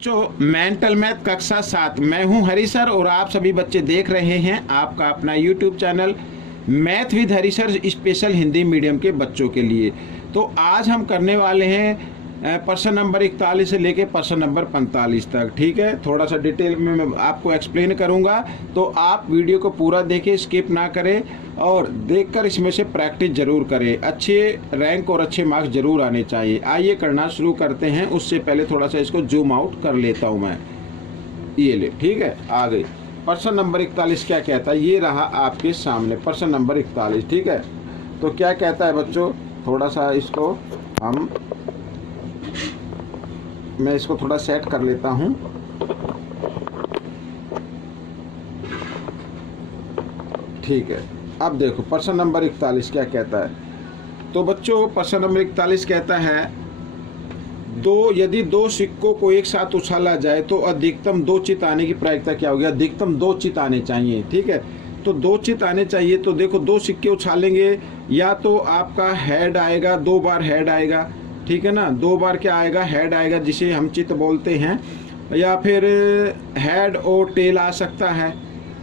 बच्चों, mental math कक्षा 7 मैं हूं हरी सर और आप सभी बच्चे देख रहे हैं आपका अपना YouTube channel math with Hari sir special Hindi medium के बच्चों के लिए। तो आज हम करने वाले हैं प्रश्न नंबर 41 से लेके प्रश्न नंबर 45 तक। ठीक है, थोड़ा सा डिटेल में मैं आपको एक्सप्लेन करूंगा, तो आप वीडियो को पूरा देखें, स्किप ना करें और देखकर इसमें से प्रैक्टिस जरूर करें। अच्छे रैंक और अच्छे मार्क्स जरूर आने चाहिए। आइए करना शुरू करते हैं। उससे पहले थोड़ा सा इसको जूम आउट कर लेता हूं मैं। ये ले, ठीक है, आ गई। प्रश्न नंबर 41 क्या कहता है, ये रहा आपके सामने प्रश्न नंबर 41। ठीक है, तो क्या कहता है बच्चों, थोड़ा सा इसको मैं इसको थोड़ा सेट कर लेता हूं। ठीक है, अब देखो प्रश्न नंबर 41 क्या कहता है। तो बच्चों प्रश्न नंबर 41 कहता है यदि दो सिक्कों को एक साथ उछाला जाए तो अधिकतम 2 चित आने की प्रायिकता क्या होगी। अधिकतम 2 चित आने चाहिए। ठीक है, तो 2 चित आने चाहिए। तो देखो 2 सिक्के उछालेंगे, या तो आपका हेड आएगा, 2 बार हेड आएगा। ठीक है ना, 2 बार क्या आएगा, हेड आएगा, जिसे हम चित बोलते हैं, या फिर हेड और टेल आ सकता है।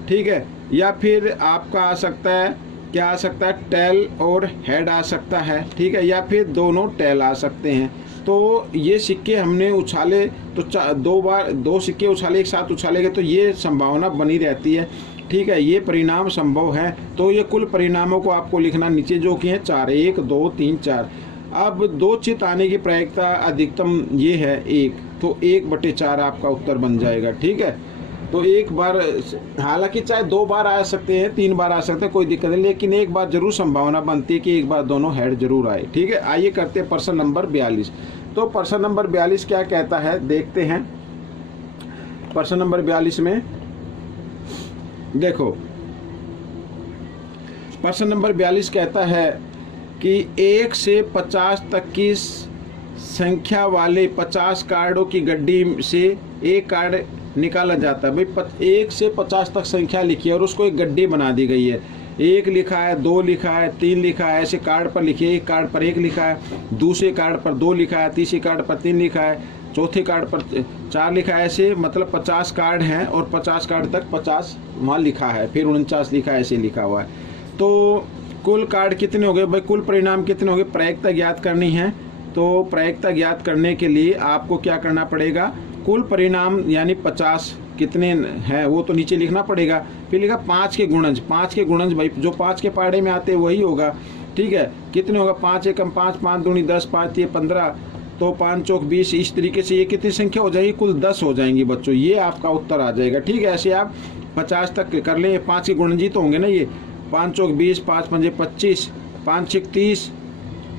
ठीक है, या फिर आपका आ सकता है, क्या आ सकता है, टेल और हेड आ सकता है। ठीक है, या फिर दोनों टेल आ सकते हैं। तो ये सिक्के हमने उछाले तो 2 बार 2 सिक्के उछाले, एक साथ उछालेंगे तो ये संभावना बनी रहती है। ठीक है, ये परिणाम संभव है। तो ये कुल परिणामों को आपको लिखना नीचे जो कि है 4, 1 2 3 4। अब 2 चित आने की प्रायिकता अधिकतम ये है 1, तो 1/4 आपका उत्तर बन जाएगा। ठीक है, तो एक बार, हालांकि चाहे 2 बार आ सकते हैं, 3 बार आ सकते हैं, कोई दिक्कत नहीं, लेकिन एक बार जरूर संभावना बनती है कि एक बार दोनों हेड जरूर आए। ठीक है, आइए करते हैं प्रश्न नंबर 42। तो प्रश्न नंबर 42 क्या कहता है, देखते हैं। प्रश्न नंबर 42 में देखो, प्रश्न नंबर 42 कहता है कि 1 से 50 तक की संख्या वाले 50 कार्डों की गड्डी से एक कार्ड निकाला जाता है। भाई 1 से 50 तक संख्या लिखी है और उसको एक गड्डी बना दी गई है। 1 लिखा है, 2 लिखा है, 3 लिखा है, ऐसे कार्ड पर लिखिए। एक कार्ड पर 1 लिखा है, दूसरे कार्ड पर 2 लिखा है, तीसरे कार्ड पर 3 लिखा है, चौथे कार्ड पर 4 लिखा है। ऐसे मतलब 50 कार्ड हैं और 50 कार्ड तक 50 वहाँ लिखा है, फिर 49 लिखा है, ऐसे लिखा हुआ है। तो कुल कार्ड कितने हो गए भाई, कुल परिणाम कितने हो गए, प्रायिकता ज्ञात करनी है। तो प्रायिकता ज्ञात करने के लिए आपको क्या करना पड़ेगा, कुल परिणाम यानी 50 कितने हैं वो तो नीचे लिखना पड़ेगा। फिर लिखा 5 के गुणज, 5 के गुणज भाई जो 5 के पहाड़े में आते हैं वही होगा। ठीक है, कितने होगा, 5 एकम 5, 5 दूनी 10, 5 3 15, तो 5 चौक 20। इस तरीके से ये कितनी संख्या हो जाएगी, कुल 10 हो जाएंगी बच्चों। ये आपका उत्तर आ जाएगा। ठीक है, ऐसे आप 50 तक कर लें। 5 के गुणज तो होंगे ना, ये 5 चौक 20, 5 पंजे 25, 5 6 30।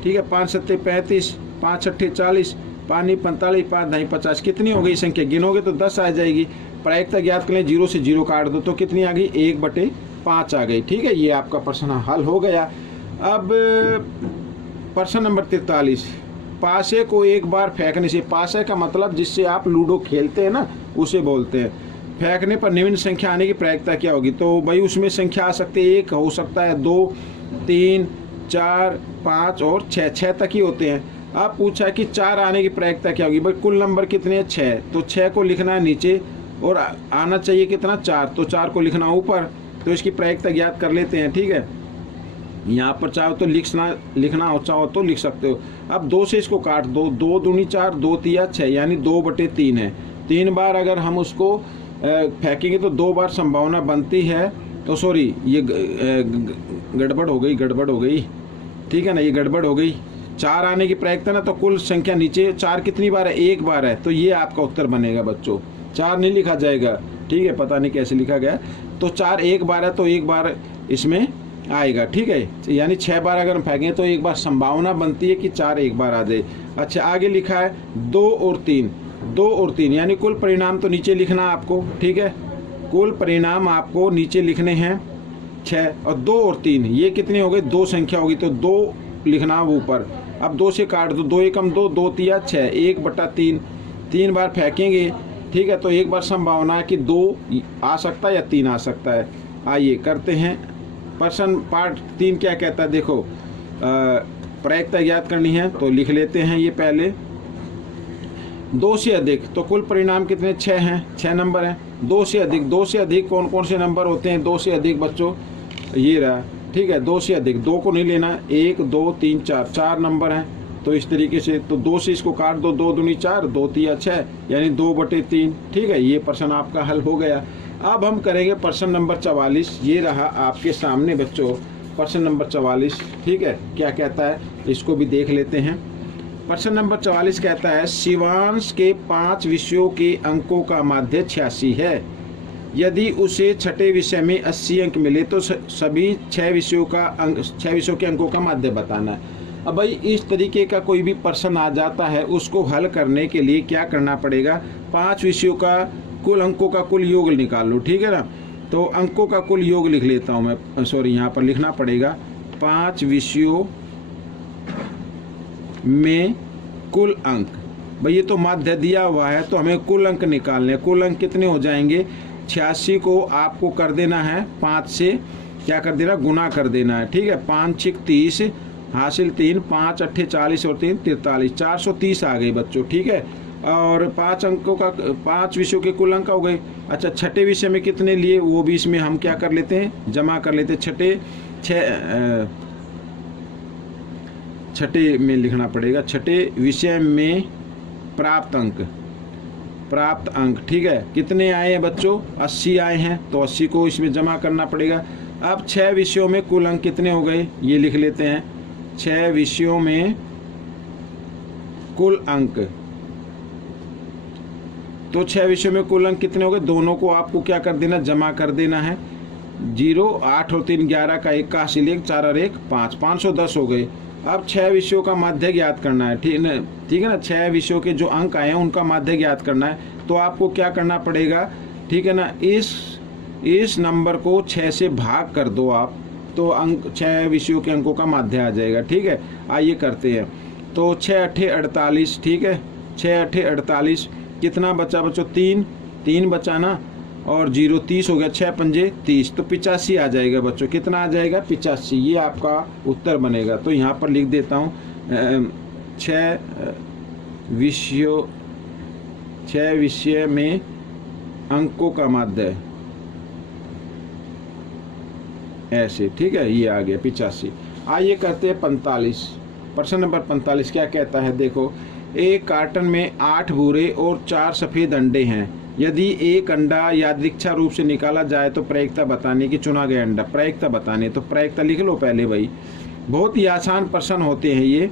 ठीक है, 5 7 35, 5 6 40, 5 9 45, 5 ढाई 50। कितनी हो गई संख्या, गिनोगे तो 10 आ जाएगी। प्रायिकता ज्ञात करें, 0 से 0 काट दो तो कितनी आ गई, 1/5 आ गई। ठीक है, ये आपका प्रश्न हल हो गया। अब प्रश्न नंबर 43, पासे को एक बार फेंकने से, पासे का मतलब जिससे आप लूडो खेलते हैं ना, उसे बोलते हैं। फेंकने पर निम्न संख्या आने की प्रायिकता क्या होगी। तो भाई उसमें संख्या आ सकती है, 1 हो सकता है, 2 3 4 5 और 6 तक ही होते हैं। आप पूछा कि 4 आने की प्रायिकता क्या होगी। भाई कुल नंबर कितने हैं, 6, तो 6 को लिखना है नीचे और आना चाहिए कितना, 4, तो 4 को लिखना ऊपर। तो इसकी प्रायिकता ज्ञात कर लेते हैं। ठीक है, यहाँ पर चाहो तो लिखना हो, चाहो तो लिख सकते हो। अब 2 से इसको काट दो, 2 दूनी 4, 2 तिया 6, यानी 2/3 है। 3 बार अगर हम उसको फेंकेंगे तो 2 बार संभावना बनती है। तो सॉरी, ये गड़बड़ हो गई। ठीक है ना, ये गड़बड़ हो गई। 4 आने की प्रायिकता ना, तो कुल संख्या नीचे 4 कितनी बार है, 1 बार है। तो ये आपका उत्तर बनेगा बच्चों। 4 नहीं लिखा जाएगा। ठीक है, पता नहीं कैसे लिखा गया। तो 4 1 बार है, तो 1 बार इसमें आएगा। ठीक है, यानी 6 बार अगर हम फेंकें तो 1 बार संभावना बनती है कि 4 1 बार आ जाए। अच्छा, आगे लिखा है 2 और 3, 2 और 3 यानी कुल परिणाम तो नीचे लिखना आपको। ठीक है, कुल परिणाम आपको नीचे लिखने हैं 6, और 2 और 3 ये कितने हो गए, 2 संख्या होगी, तो 2 लिखना ऊपर। अब 2 से काट दो, 2 एकम 2, 2 तिया 6, 1/3। 3 बार फेंकेंगे। ठीक है, तो 1 बार संभावना है कि 2 आ सकता है या 3 आ सकता है। आइए करते हैं प्रश्न पार्ट 3 क्या कहता है। देखो प्रायिकता ज्ञात करनी है तो लिख लेते हैं ये पहले। 2 से अधिक, तो कुल परिणाम कितने 6 हैं, 6 नंबर हैं। 2 से अधिक, 2 से अधिक कौन कौन से नंबर होते हैं 2 से अधिक बच्चों, ये रहा, ठीक है। 2 से अधिक, 2 को नहीं लेना, 1 2 3 4, 4 नंबर हैं। तो इस तरीके से, तो 2 से इसको काट दो, 2 दूनी 4, 2 तिया 6, यानी 2/3, ठीक है। ये प्रश्न आपका हल हो गया। अब हम करेंगे प्रश्न नंबर 44। ये रहा आपके सामने बच्चों प्रश्न नंबर 44, ठीक है। क्या कहता है इसको भी देख लेते हैं। प्रश्न नंबर 44 कहता है शिवांश के 5 विषयों के अंकों का माध्य 86 है। यदि उसे छठे विषय में 80 अंक मिले तो सभी 6 विषयों के अंकों का माध्य बताना है। अब भाई इस तरीके का कोई भी प्रश्न आ जाता है, उसको हल करने के लिए क्या करना पड़ेगा, 5 विषयों का कुल अंकों का कुल योग निकाल लो, ठीक है ना। तो अंकों का कुल योग लिख लेता हूँ मैं, सॉरी यहाँ पर लिखना पड़ेगा 5 विषयों में कुल अंक। भाई ये तो माध्य दिया हुआ है, तो हमें कुल अंक निकालने हैं। कुल अंक कितने हो जाएंगे, 86 को आपको कर देना है 5 से क्या कर देना, गुना कर देना है, ठीक है। 5 6 30 हासिल 3, 5 8 40 और 3 43, 430 आ गई बच्चों, ठीक है। और 5 अंकों का 5 विषयों के कुल अंक हो गए। अच्छा छठे विषय में कितने लिए वो भी इसमें हम क्या कर लेते हैं, जमा कर लेते हैं। छठे में लिखना पड़ेगा, छठे विषय में प्राप्त अंक, ठीक है। कितने आए हैं बच्चों, 80 आए हैं, तो 80 को इसमें जमा करना पड़ेगा। अब 6 विषयों में कुल अंक कितने हो गए, ये लिख लेते हैं। 6 विषयों में कुल अंक, तो 6 विषयों में कुल अंक कितने हो गए, दोनों को आपको क्या कर देना, जमा कर देना है। 0 8 और 3 11 का 1 का हासिल 1, 4 और 1 5, 510 हो गए। अब 6 विषयों का माध्य ज्ञात करना है, ठीक है ना। 6 विषयों के जो अंक आए हैं उनका माध्य ज्ञात करना है। तो आपको क्या करना पड़ेगा, ठीक है ना, इस नंबर को 6 से भाग कर दो आप, तो अंक 6 विषयों के अंकों का माध्य आ जाएगा, ठीक है। आइए करते हैं। तो 6 8 48, ठीक है। 6 8 48, कितना बचा बच्चों, 3 बचा ना, और 0 30 हो गया, 6 पंजे 30, तो 85 आ जाएगा बच्चों। कितना आ जाएगा, 85। ये आपका उत्तर बनेगा। तो यहाँ पर लिख देता हूँ 6 विषय में अंकों का माध्य ऐसे, ठीक है। ये आ गया 85। आइए करते हैं 45। प्रश्न नंबर 45 क्या कहता है, देखो एक कार्टन में 8 भूरे और 4 सफ़ेद अंडे हैं। यदि एक अंडा यादृच्छा रूप से निकाला जाए तो प्रायिकता बताने की, चुना गया अंडा प्रायिकता बताने, तो प्रायिकता लिख लो पहले भाई। बहुत ही आसान प्रश्न होते हैं ये।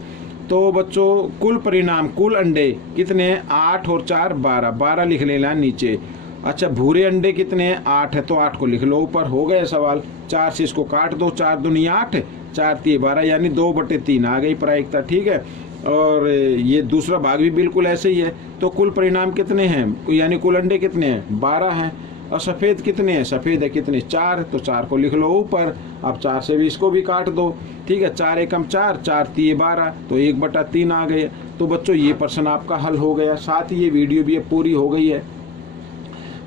तो बच्चों कुल परिणाम, कुल अंडे कितने हैं, 8 और 4 12, 12 लिख लेना नीचे। अच्छा भूरे अंडे कितने हैं, 8 है, तो 8 को लिख लो ऊपर। हो गया सवाल। 4 से इसको काट दो, 4 दूनी 8, 4 3 12, यानी 2/3 आ गई प्रायिकता, ठीक है। और ये दूसरा भाग भी बिल्कुल ऐसे ही है। तो कुल परिणाम कितने हैं, यानी कुल अंडे कितने हैं, 12 हैं। और सफ़ेद कितने हैं, सफ़ेद है कितने, 4, तो 4 को लिख लो ऊपर। अब 4 से भी इसको भी काट दो, ठीक है। 4 एकम 4, 4 3 12, तो 1/3 आ गए। तो बच्चों ये प्रश्न आपका हल हो गया। साथ ही ये वीडियो भी पूरी हो गई है।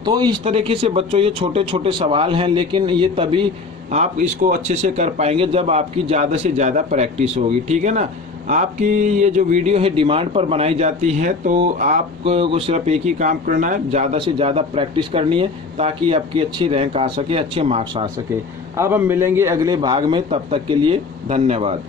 तो इस तरीके से बच्चों ये छोटे छोटे सवाल हैं, लेकिन ये तभी आप इसको अच्छे से कर पाएंगे जब आपकी ज़्यादा से ज़्यादा प्रैक्टिस होगी, ठीक है ना। आपकी ये जो वीडियो है डिमांड पर बनाई जाती है, तो आपको सिर्फ एक ही काम करना है, ज़्यादा से ज़्यादा प्रैक्टिस करनी है, ताकि आपकी अच्छी रैंक आ सके, अच्छे मार्क्स आ सके। अब हम मिलेंगे अगले भाग में, तब तक के लिए धन्यवाद।